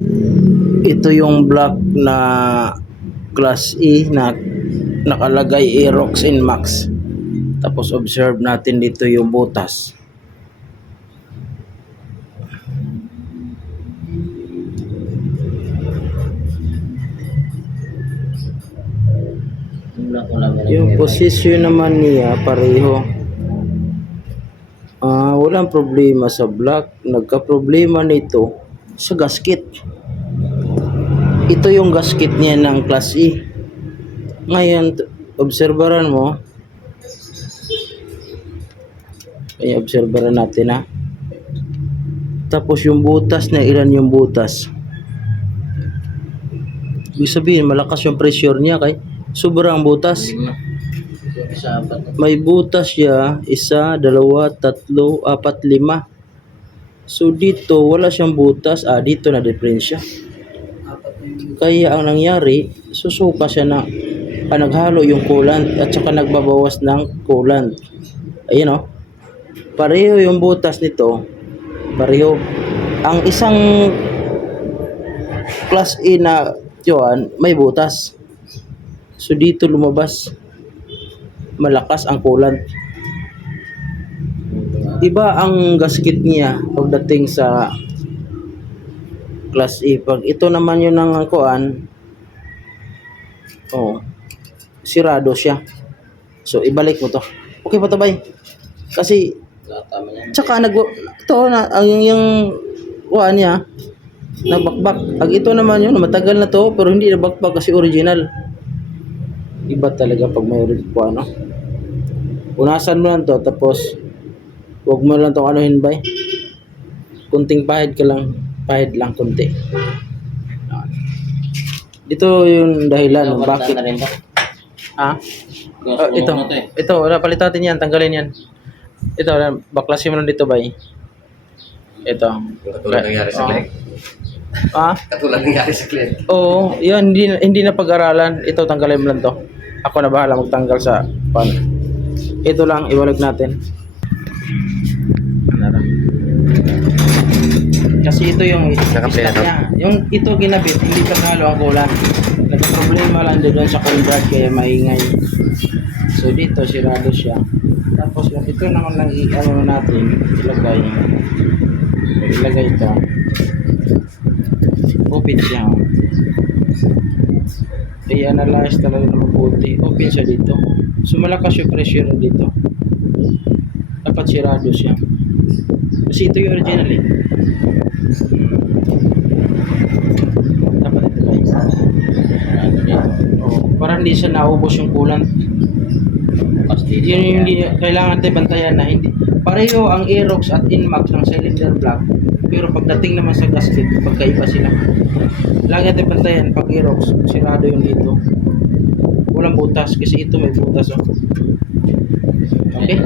Ito yung block na class E na nakalagay Aerox in Max. Tapos observe natin dito yung butas. Yung posisyon naman niya pareho. Ah, walang problema sa block. Nagka-problema nito sa gasket. Ito yung gasket niya ng class E. Ngayon, obserbaran mo. Ay, obserbaran natin ha. Tapos yung butas na ilan yung butas. Ibig sabihin, malakas yung pressure niya kay sobrang butas. May butas siya, isa, dalawa, tatlo, apat, lima. So dito, wala siyang butas. Ah, dito na diferensya. Kaya ang nangyari, susuka siya na ah, naghalo yung coolant at saka nagbabawas ng coolant. Ayun oh. Pareho yung butas nito. Pareho. Ang isang class A na yun, may butas. So dito lumabas malakas ang coolant. Iba ang gasket niya pagdating sa class A. Pag ito naman yun ang kuan, oh, sirado siya. So ibalik mo to. Okay pa to bay? Kasi tsaka nag ito na ang yung, yung kuan niya nabakbak. Pag ito naman yun, matagal na to pero hindi nabakbak kasi original. Iba talaga pag may kuan no. Punasan mo lang to tapos huwag mo lang tong anuhin bay. Kunting pahid ka lang, pahid lang kunti. Dito yung dahilan Ano, bakit na rin ah Kung Oh, ito, eh. ito, wala, palitan natin yan, tanggalin yan. Ito, wala, baklasin mo lang dito, bay. Ito. Katulad nangyari sa Oh. Glenn. Ah? Katulad nangyari sa Glenn. Oo, yan, hindi, hindi na pag-aralan. Ito, tanggalin mo lang to. Ako na bahala magtanggal sa pan. Ito lang, iwalag natin. Ano? Kasi ito yung Nakaplay na. Yung ito ginabit, hindi pa halo ang kulan. Nagka-problema lang doon sa convert kaya maingay. So dito, sirado siya. Tapos yung ito naman lang i-ano natin, ilagay. Ilagay ito. Open siya. I-analyze talaga na mabuti. Open siya dito. So malakas yung pressure dito. Dapat sirado siya. Kasi ito yung original eh. Dapat ito. Oh, para hindi siya naubos yung. Pasti. Yun yung hindi kailangan tayo bantayan na hindi. Pareho ang Aerox at Inmax ng cylinder block. Pero pagdating naman sa gasket, pagkaiba sila. Lagi natin bantayan pag Aerox, sirado yung dito. Walang butas kasi ito may butas oh. Okay?